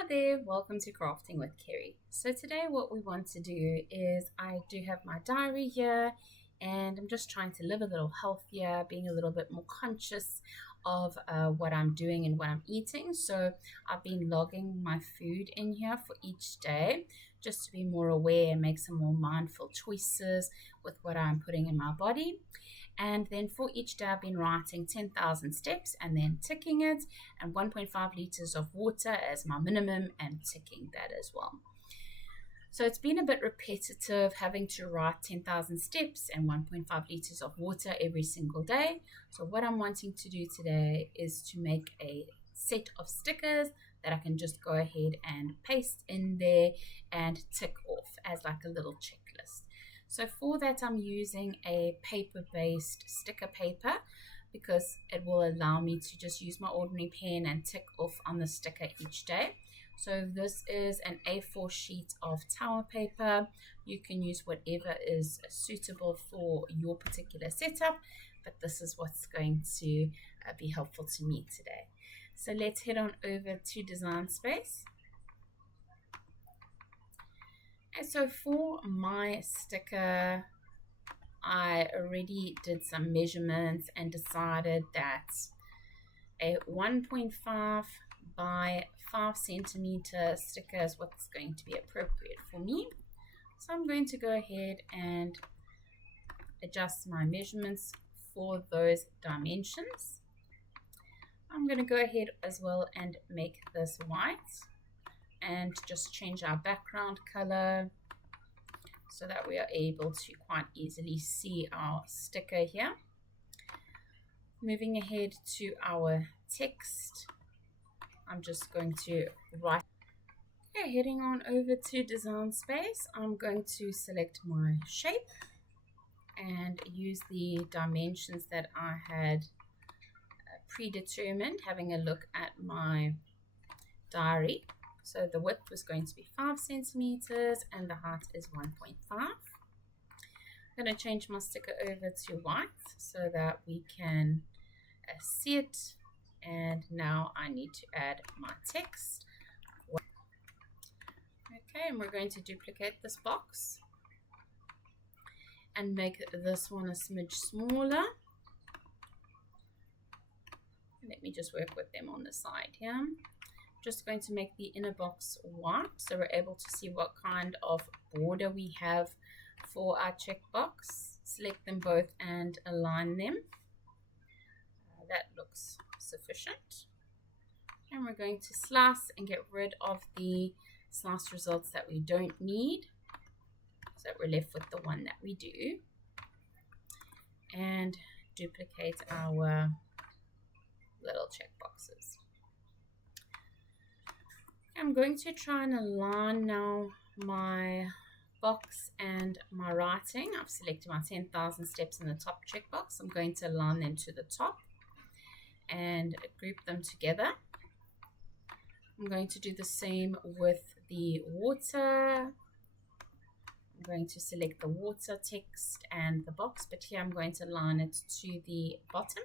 Hi there, welcome to Crafting with Kerry. So today what we want to do is I do have my diary here and I'm just trying to live a little healthier, being a little bit more conscious of what I'm doing and what I'm eating. So I've been logging my food in here for each day just to be more aware and make some more mindful choices with what I'm putting in my body. And then for each day, I've been writing 10,000 steps and then ticking it, and 1.5 liters of water as my minimum, and ticking that as well. So it's been a bit repetitive having to write 10,000 steps and 1.5 liters of water every single day. So what I'm wanting to do today is to make a set of stickers that I can just go ahead and paste in there and tick off as like a little checklist. So for that, I'm using a paper-based sticker paper because it will allow me to just use my ordinary pen and tick off on the sticker each day. So this is an A4 sheet of tower paper. You can use whatever is suitable for your particular setup, but this is what's going to be helpful to me today. So let's head on over to Design Space. And so for my sticker, I already did some measurements and decided that a 1.5 by 5 centimeter sticker is what's going to be appropriate for me. So I'm going to go ahead and adjust my measurements for those dimensions. I'm going to go ahead as well and make this white and just change our background color so that we are able to quite easily see our sticker here. Moving ahead to our text, I'm just going to write. Okay, heading on over to Design Space, I'm going to select my shape and use the dimensions that I had predetermined, having a look at my diary. So the width was going to be 5 centimeters and the height is 1.5. I'm going to change my sticker over to white so that we can see it. And now I need to add my text. Okay, and we're going to duplicate this box and make this one a smidge smaller. Let me just work with them on the side here. Just going to make the inner box white so we're able to see what kind of border we have for our checkbox. Select them both and align them. That looks sufficient. And we're going to slice and get rid of the slice results that we don't need so that we're left with the one that we do. And duplicate our little checkboxes. I'm going to try and align now my box and my writing. I've selected my 10,000 steps in the top checkbox. I'm going to align them to the top and group them together. I'm going to do the same with the water. I'm going to select the water text and the box, but here I'm going to align it to the bottom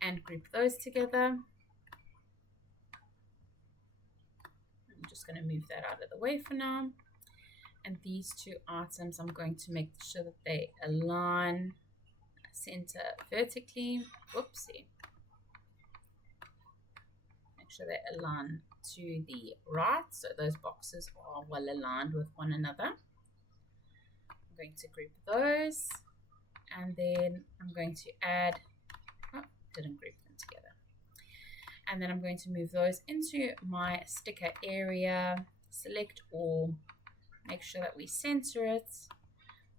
and group those together. I'm just going to move that out of the way for now. And these two items, I'm going to make sure that they align center vertically. Whoopsie. Make sure they align to the right, so those boxes are well aligned with one another. I'm going to group those, and then I'm going to add, didn't group them together. And then I'm going to move those into my sticker area, select all, make sure that we center it,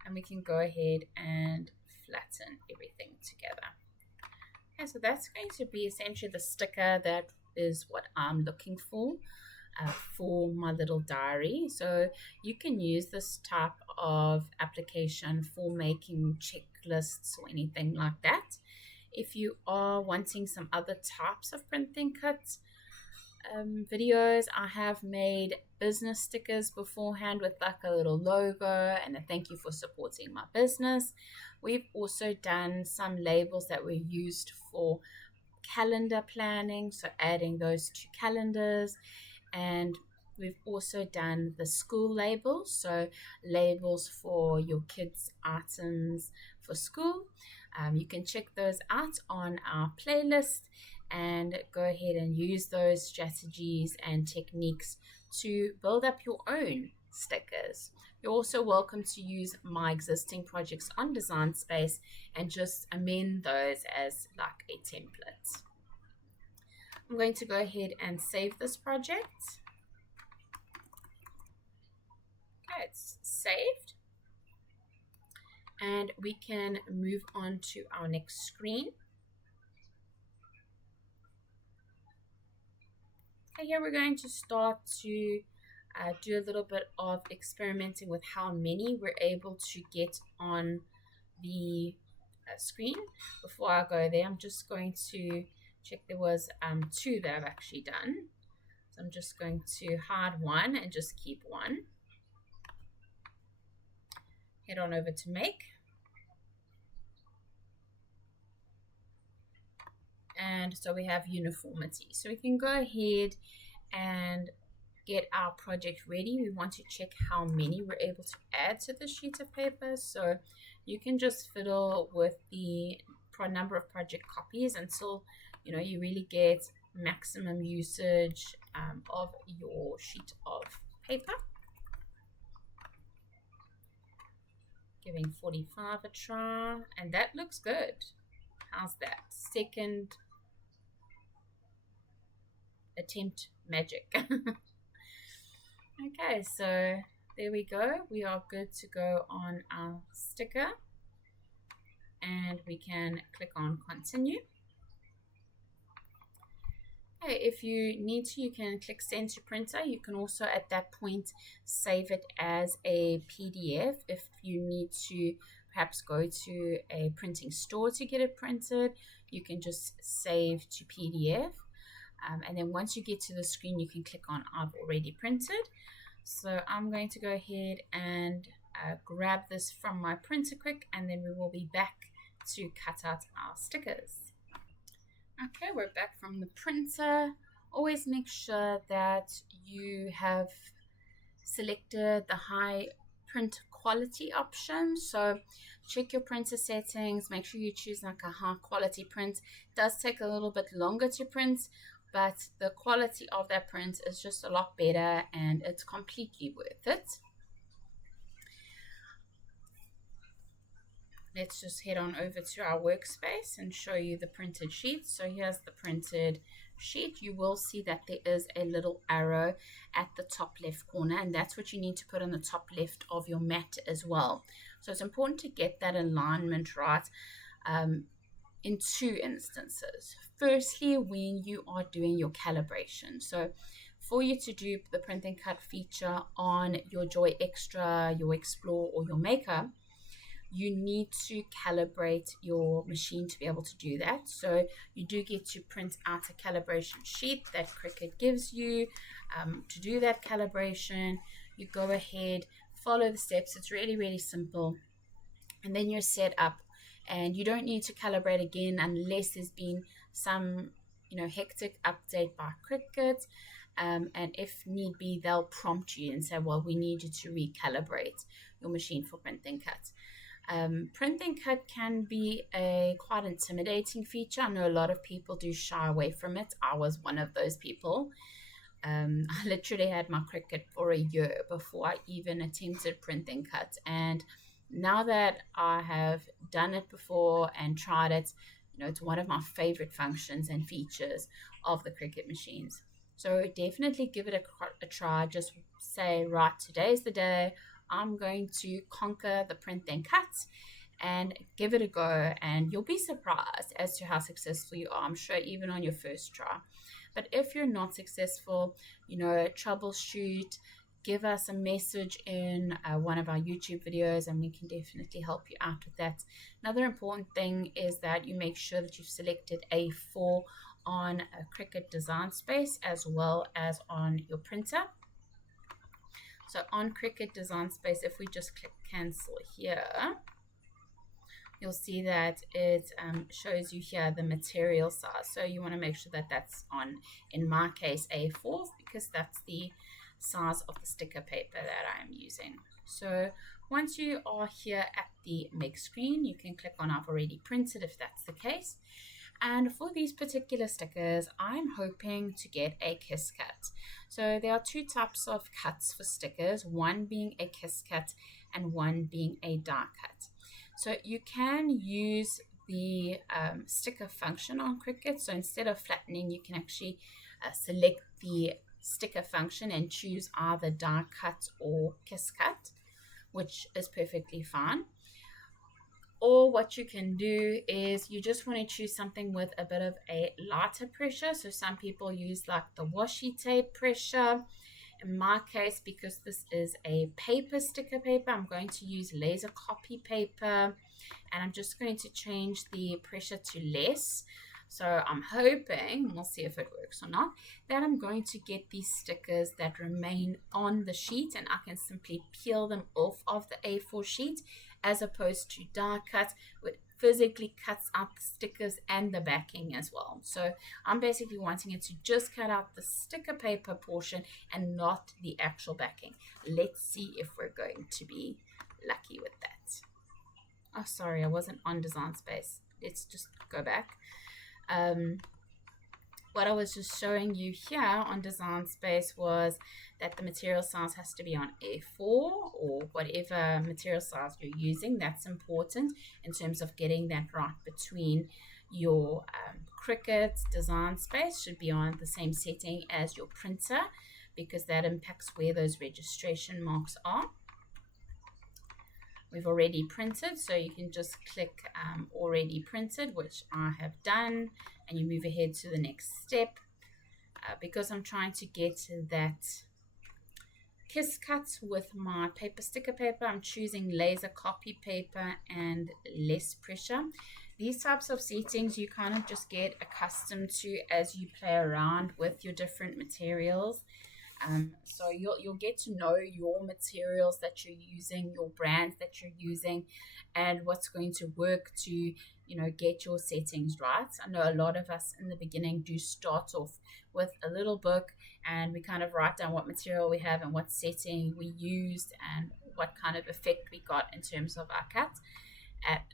and we can go ahead and flatten everything together. Okay, so that's going to be essentially the sticker that is what I'm looking for my little diary. So you can use this type of application for making checklists or anything like that. If you are wanting some other types of printing kits, videos, I have made business stickers beforehand with like a little logo and a thank you for supporting my business. We've also done some labels that were used for calendar planning, so adding those 2 calendars. And we've also done the school labels, so labels for your kids' items for school. You can check those out on our playlist and go ahead and use those strategies and techniques to build up your own stickers. You're also welcome to use my existing projects on Design Space and just amend those as like a template. I'm going to go ahead and save this project. Okay, it's saved. And we can move on to our next screen. Okay, here we're going to start to do a little bit of experimenting with how many we're able to get on the screen. Before I go there, I'm just going to check. There was 2 that I've actually done. So I'm just going to hide 1 and just keep 1. Head on over to make. And so we have uniformity. So we can go ahead and get our project ready. We want to check how many we're able to add to the sheet of paper. So you can just fiddle with the number of project copies until you really get maximum usage of your sheet of paper. Giving 45 a try, and that looks good. How's that? Second attempt magic. Okay, so there we go. We are good to go on our sticker, and we can click on continue. Okay, if you need to, you can click send to printer. You can also at that point save it as a PDF if you need to perhaps go to a printing store to get it printed. You can just save to PDF. And then once you get to the screen, you can click on I've already printed. So I'm going to go ahead and grab this from my printer quick, and then we will be back to cut out our stickers. Okay, we're back from the printer. Always make sure that you have selected the high print quality option. So check your printer settings, make sure you choose like a high quality print. It does take a little bit longer to print, but the quality of that print is just a lot better and it's completely worth it. Let's just head on over to our workspace and show you the printed sheet. So here's the printed sheet. You will see that there is a little arrow at the top left corner, and that's what you need to put on the top left of your mat as well. So it's important to get that alignment right in 2 instances. Firstly, when you are doing your calibration. So for you to do the print and cut feature on your Joy Extra, your Explore, or your Maker, you need to calibrate your machine to be able to do that. So you do get to print out a calibration sheet that Cricut gives you to do that calibration. You go ahead, follow the steps. It's really, really simple. And then you're set up, and you don't need to calibrate again unless there's been some hectic update by Cricut. And if need be, they'll prompt you and say, well, we need you to recalibrate your machine for print and cut. Print and cut can be a quite intimidating feature. I know a lot of people do shy away from it. I was one of those people. I literally had my Cricut for a year before I even attempted print and cut. And now that I have done it before and tried it, it's one of my favorite functions and features of the Cricut machines. So definitely give it a try. Just say, right, today's the day. I'm going to conquer the print and cut and give it a go, and you'll be surprised as to how successful you are, I'm sure, even on your first try. But if you're not successful, troubleshoot, give us a message in one of our YouTube videos, and we can definitely help you out with that. Another important thing is that you make sure that you've selected A4 on Cricut Design Space as well as on your printer. So on Cricut Design Space, if we just click cancel here, you'll see that it shows you here the material size. So you want to make sure that that's on, in my case, A4, because that's the size of the sticker paper that I'm using. So once you are here at the make screen, you can click on I've already printed if that's the case. And for these particular stickers, I'm hoping to get a kiss cut. So there are two types of cuts for stickers, one being a kiss cut and one being a die cut. So you can use the sticker function on Cricut. So instead of flattening, you can actually select the sticker function and choose either die cut or kiss cut, which is perfectly fine. Or what you can do is you just want to choose something with a bit of a lighter pressure. So some people use like the washi tape pressure. In my case, because this is a paper sticker paper, I'm going to use laser copy paper, and I'm just going to change the pressure to less. So I'm hoping, we'll see if it works or not, that I'm going to get these stickers that remain on the sheet and I can simply peel them off of the A4 sheet, as opposed to die cut, which physically cuts out the stickers and the backing as well. So I'm basically wanting it to just cut out the sticker paper portion and not the actual backing. Let's see if we're going to be lucky with that. Oh, sorry, I wasn't on Design Space. Let's just go back. What I was just showing you here on Design Space was that the material size has to be on A4 or whatever material size you're using. That's important in terms of getting that right between your Cricut Design Space should be on the same setting as your printer, because that impacts where those registration marks are. We've already printed, so you can just click already printed, which I have done, and you move ahead to the next step. Because I'm trying to get that kiss cut with my paper sticker paper, I'm choosing laser copy paper and less pressure. These types of settings you kind of just get accustomed to as you play around with your different materials. So you'll get to know your materials that you're using, your brands that you're using, and what's going to work to, get your settings right. I know a lot of us in the beginning do start off with a little book and we kind of write down what material we have and what setting we used and what kind of effect we got in terms of our cut. At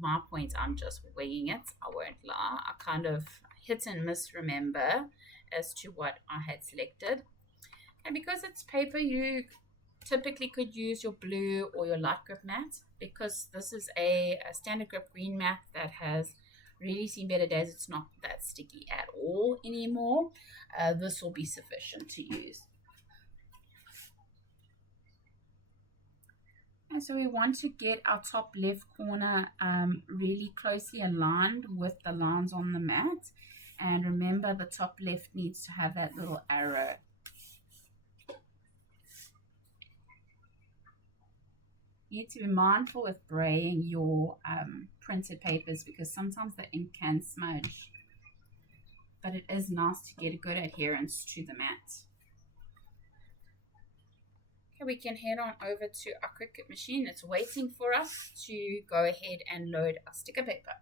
my point, I'm just winging it. I won't lie. I kind of hit and miss remember as to what I had selected. And because it's paper, you typically could use your blue or your light grip matte. Because this is a standard grip green matte that has really seen better days, it's not that sticky at all anymore. This will be sufficient to use. And so we want to get our top left corner really closely aligned with the lines on the mat. And remember, the top left needs to have that little arrow. You need to be mindful with braying your printed papers because sometimes the ink can smudge. But it is nice to get a good adherence to the mat. Okay, we can head on over to our Cricut machine. It's waiting for us to go ahead and load our sticker paper.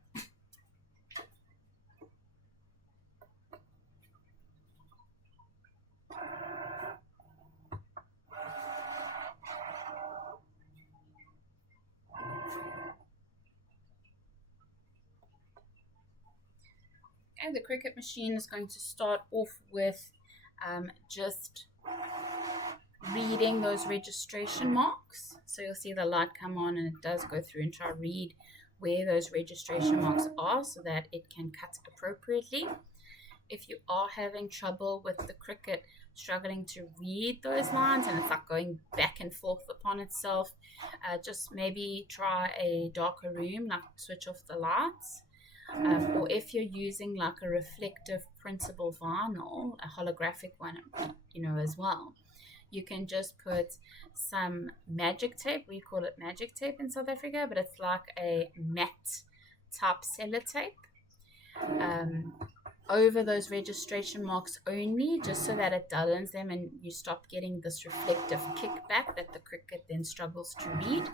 Okay, the Cricut machine is going to start off with just reading those registration marks. So you'll see the light come on and it does go through and try to read where those registration marks are so that it can cut appropriately. If you are having trouble with the Cricut struggling to read those lines and it's like going back and forth upon itself, just maybe try a darker room, like switch off the lights. Or if you're using like a reflective printable vinyl, a holographic one, as well, you can just put some magic tape. We call it magic tape in South Africa, but it's like a matte type sellotape. over those registration marks only, just so that it dullens them and you stop getting this reflective kickback that the Cricut then struggles to read.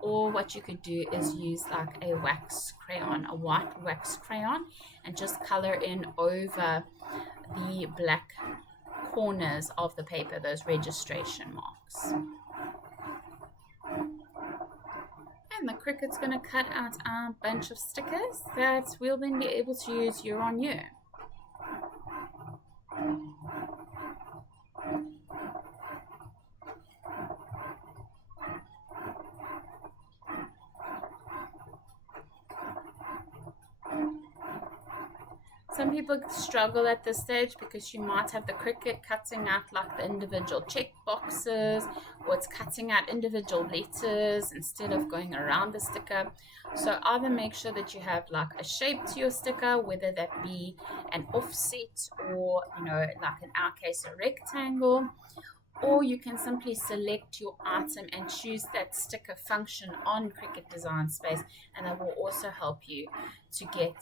Or what you could do is use like a wax crayon, a white wax crayon, and just color in over the black corners of the paper, those registration marks. And the Cricut's going to cut out a bunch of stickers that we'll then be able to use year on year. Some people struggle at this stage because you might have the Cricut cutting out like the individual check boxes, or it's cutting out individual letters instead of going around the sticker. So either make sure that you have like a shape to your sticker, whether that be an offset or, like in our case, a rectangle, or you can simply select your item and choose that sticker function on Cricut Design Space, and that will also help you to get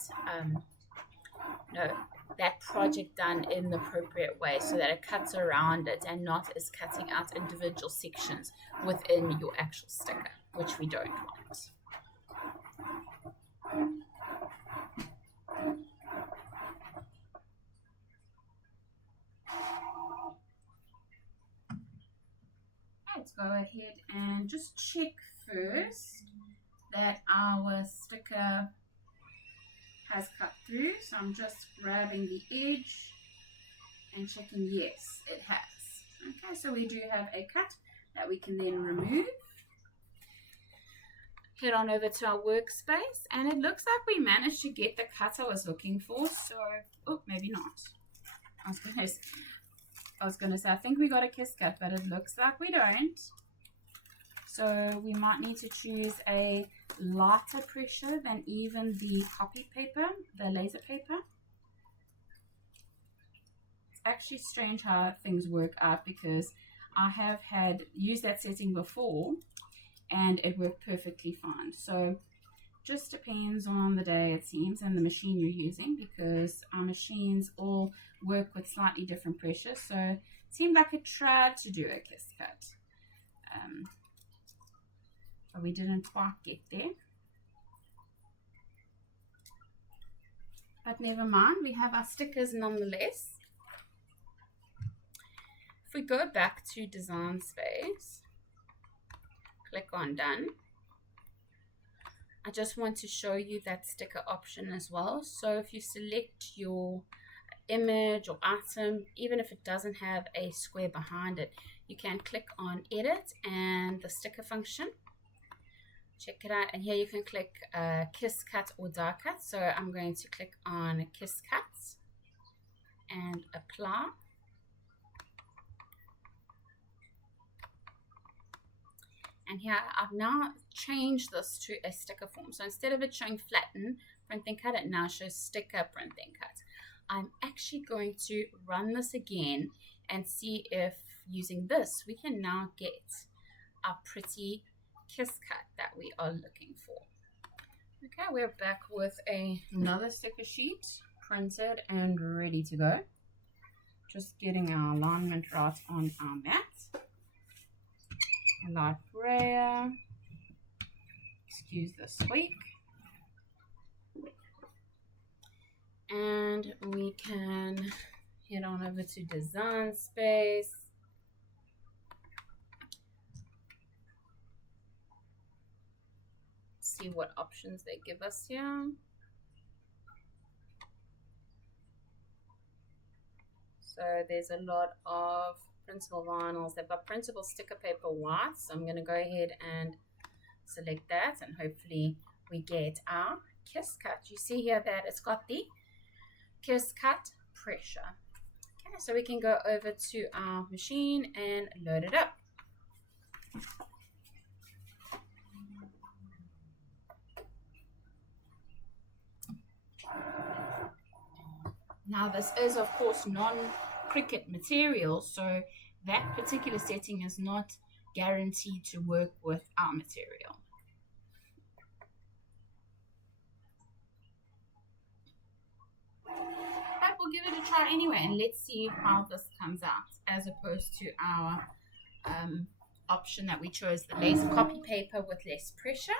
that project done in the appropriate way, so that it cuts around it and not is cutting out individual sections within your actual sticker, which we don't want. Let's go ahead and just check first that our sticker has cut through. So I'm just grabbing the edge and checking, yes, it has. Okay, so we do have a cut that we can then remove. Head on over to our workspace, and it looks like we managed to get the cut I was looking for. So, oh, maybe not. I was gonna say I think we got a kiss cut, but it looks like we don't. So we might need to choose a lighter pressure than even the copy paper, the laser paper. It's actually strange how things work out, because I have used that setting before and it worked perfectly fine. So just depends on the day, it seems, and the machine you're using, because our machines all work with slightly different pressures. So it seemed like it tried to do a kiss cut. But we didn't quite get there. But never mind, we have our stickers nonetheless. If we go back to Design Space, click on Done. I just want to show you that sticker option as well. So if you select your image or item, even if it doesn't have a square behind it, you can click on Edit and the sticker function. Check it out, and here you can click Kiss Cut or Die Cut. So I'm going to click on Kiss Cut and Apply. And here I've now changed this to a sticker form. So instead of it showing flatten, print and cut, it now shows sticker, print and cut. I'm actually going to run this again and see if using this we can now get our pretty kiss cut that we are looking for. Okay, we're back with another sticker sheet printed and ready to go. Just getting our alignment right on our mat. A light brayer. Excuse the squeak. And we can head on over to Design Space. See what options they give us here. So there's a lot of printable vinyls. They've got printable sticker paper white, so I'm going to go ahead and select that, and hopefully we get our kiss cut. You see here that it's got the kiss cut pressure. Okay, so we can go over to our machine and load it up. Now this is of course non-Cricut material, so that particular setting is not guaranteed to work with our material. we'll give it a try anyway, and let's see how this comes out, as opposed to our option that we chose, the laser copy paper with less pressure.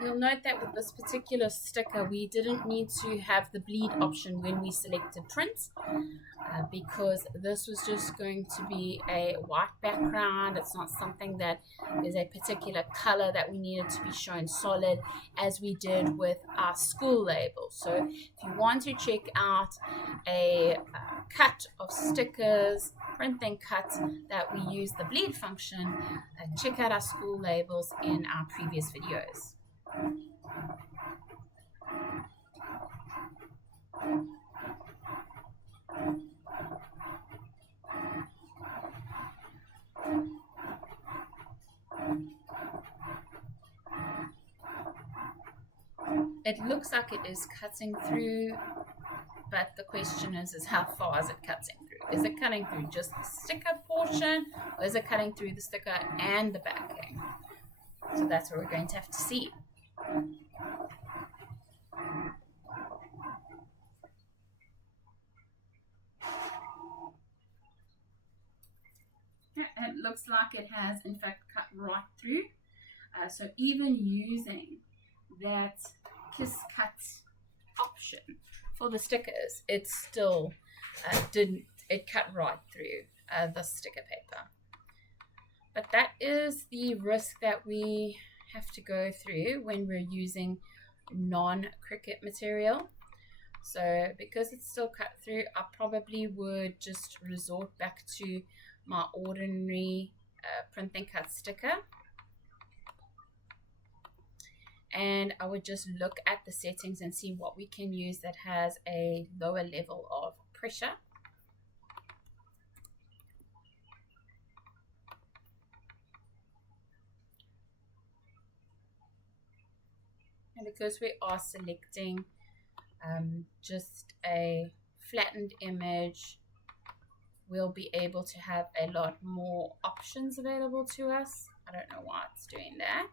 You'll note that with this particular sticker, we didn't need to have the bleed option when we selected print, because this was just going to be a white background. It's not something that is a particular color that we needed to be shown solid, as we did with our school label. So if you want to check out a cut of stickers, print and cut, that we use the bleed function, check out our school labels in our previous videos. It looks like it is cutting through, but the question is how far is it cutting through? Is it cutting through just the sticker portion, or is it cutting through the sticker and the backing? So that's what we're going to have to see. It looks like it has in fact cut right through. So even using that kiss cut option for the stickers, it still it cut right through the sticker paper. But that is the risk that we have to go through when we're using non-Cricut material. So because it's still cut through, I probably would just resort back to my ordinary print and cut sticker, and I would just look at the settings and see what we can use that has a lower level of pressure. And because we are selecting just a flattened image, we'll be able to have a lot more options available to us. I don't know why it's doing that,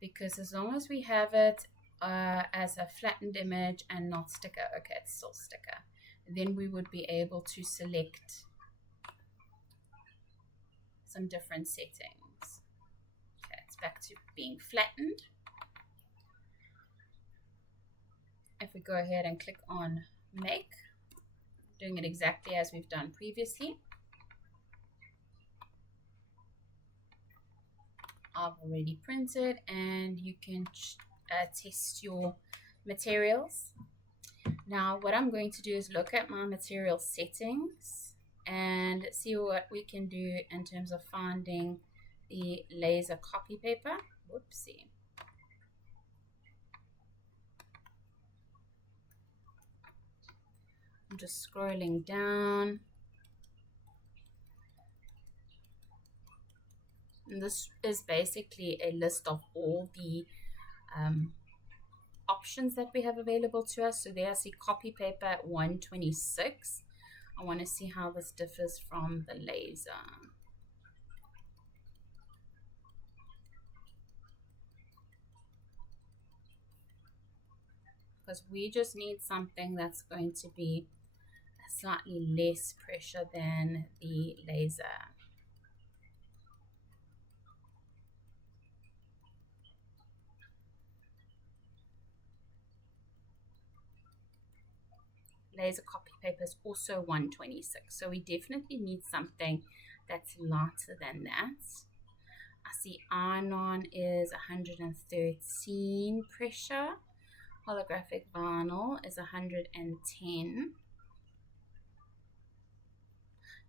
because as long as we have it as a flattened image and not sticker, okay, it's still sticker, then we would be able to select some different settings. Okay, it's back to being flattened. If we go ahead and click on make, doing it exactly as we've done previously. I've already printed, and you can test your materials. Now what I'm going to do is look at my material settings and see what we can do in terms of finding the laser copy paper. Whoopsie. I'm just scrolling down. And this is basically a list of all the options that we have available to us. So there I see copy paper at 126. I want to see how this differs from the laser. Because we just need something that's going to be slightly less pressure than the laser. laser copy paper is also 126. So we definitely need something that's lighter than that. I see iron is 113 pressure. Holographic vinyl is 110.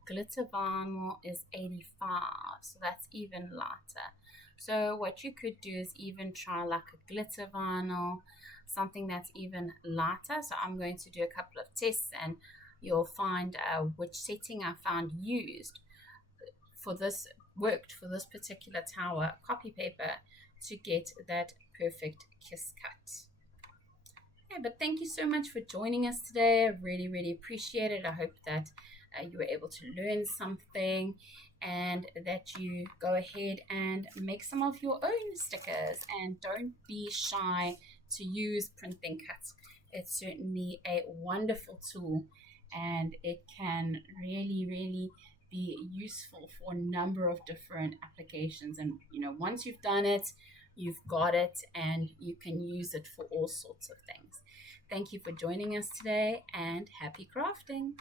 Glitter vinyl is 85, so that's even lighter. So what you could do is even try like a glitter vinyl, something that's even lighter. So I'm going to do a couple of tests and you'll find which setting I found used for this, worked for this particular tower copy paper to get that perfect kiss cut. Yeah, but thank you so much for joining us today. I really appreciate it. I hope that you were able to learn something and that you go ahead and make some of your own stickers, and don't be shy to use Print Then Cut. It's certainly a wonderful tool and it can really be useful for a number of different applications. And once you've done it, you've got it and you can use it for all sorts of things. Thank you for joining us today and happy crafting.